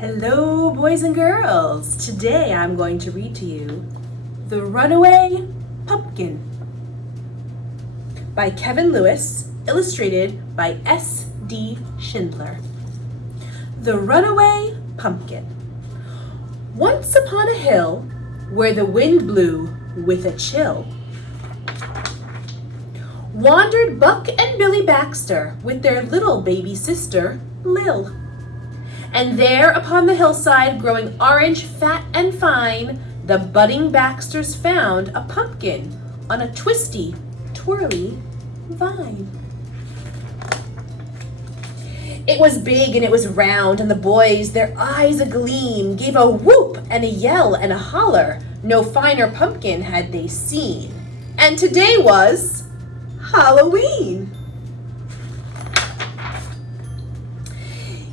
Hello, boys and girls. Today I'm going to read to you The Runaway Pumpkin by Kevin Lewis, illustrated by S.D. Schindler. The Runaway Pumpkin. Once upon a hill, where the wind blew with a chill, wandered Buck and Billy Baxter with their little baby sister, Lil. And there upon the hillside, growing orange, fat, and fine, the budding Baxters found a pumpkin on a twisty, twirly vine. It was big and it was round, and the boys, their eyes agleam, gave a whoop and a yell and a holler. No finer pumpkin had they seen. And today was Halloween.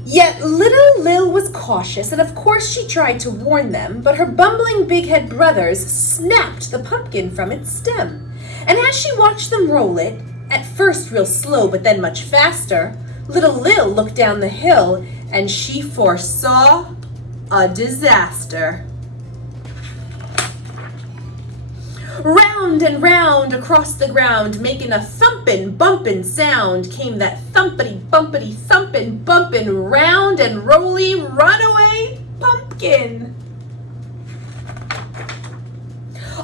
Yet little Lil was cautious, and of course she tried to warn them, but her bumbling big-head brothers snapped the pumpkin from its stem. And as she watched them roll it, at first real slow but then much faster, little Lil looked down the hill, and she foresaw a disaster. Round and round across the ground, making a thumpin', bumpin' sound, came that thumpity, bumpity, thumpin', bumpin', round and rolly runaway pumpkin.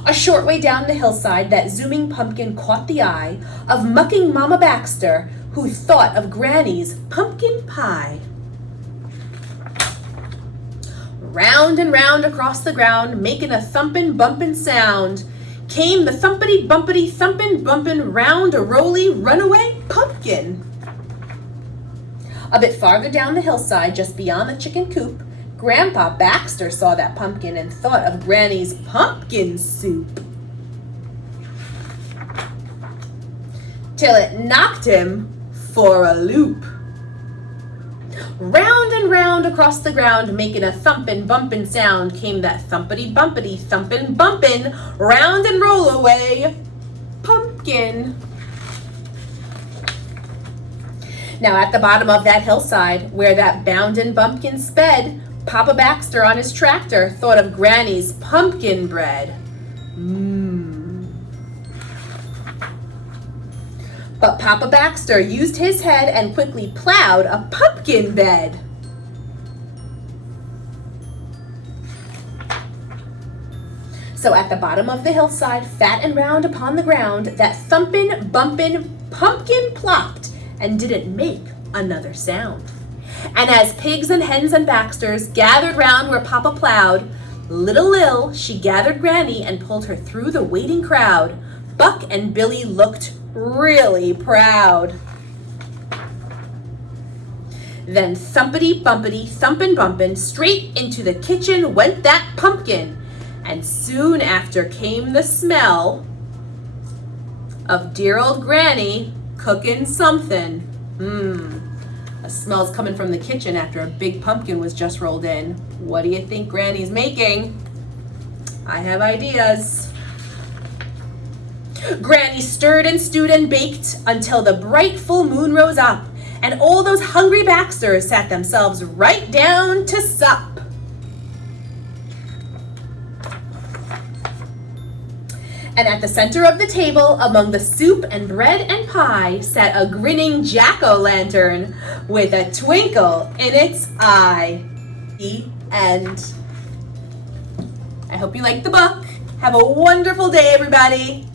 A short way down the hillside, that zooming pumpkin caught the eye of mucking Mama Baxter, who thought of Granny's pumpkin pie. Round and round across the ground, making a thumpin', bumpin' sound, came the thumpity, bumpity, thumpin', bumpin', round a rolly runaway pumpkin. A bit farther down the hillside, just beyond the chicken coop, Grandpa Baxter saw that pumpkin and thought of Granny's pumpkin soup, till it knocked him for a loop. Round and round across the ground, making a thumpin', bumpin' sound, came that thumpity, bumpity, thumpin', bumpin', round and roll away pumpkin. Now at the bottom of that hillside, where that boundin' bumpkin sped, Papa Baxter on his tractor thought of Granny's pumpkin bread. But Papa Baxter used his head and quickly plowed a pumpkin bed. So at the bottom of the hillside, fat and round upon the ground, that thumpin', bumpin' pumpkin plopped and didn't make another sound. And as pigs and hens and Baxters gathered round where Papa plowed, little Lil, she gathered Granny and pulled her through the waiting crowd. Buck and Billy looked really proud. Then thumpity, bumpity, thumpin', bumpin', straight into the kitchen went that pumpkin, and soon after came the smell of dear old Granny cooking something. A smell's coming from the kitchen after a big pumpkin was just rolled in. What do you think Granny's making? I have ideas. Granny stirred and stewed and baked until the bright full moon rose up, and all those hungry Baxters sat themselves right down to sup. And at the center of the table, among the soup and bread and pie, sat a grinning jack-o'-lantern with a twinkle in its eye. The end. I hope you liked the book. Have a wonderful day, everybody.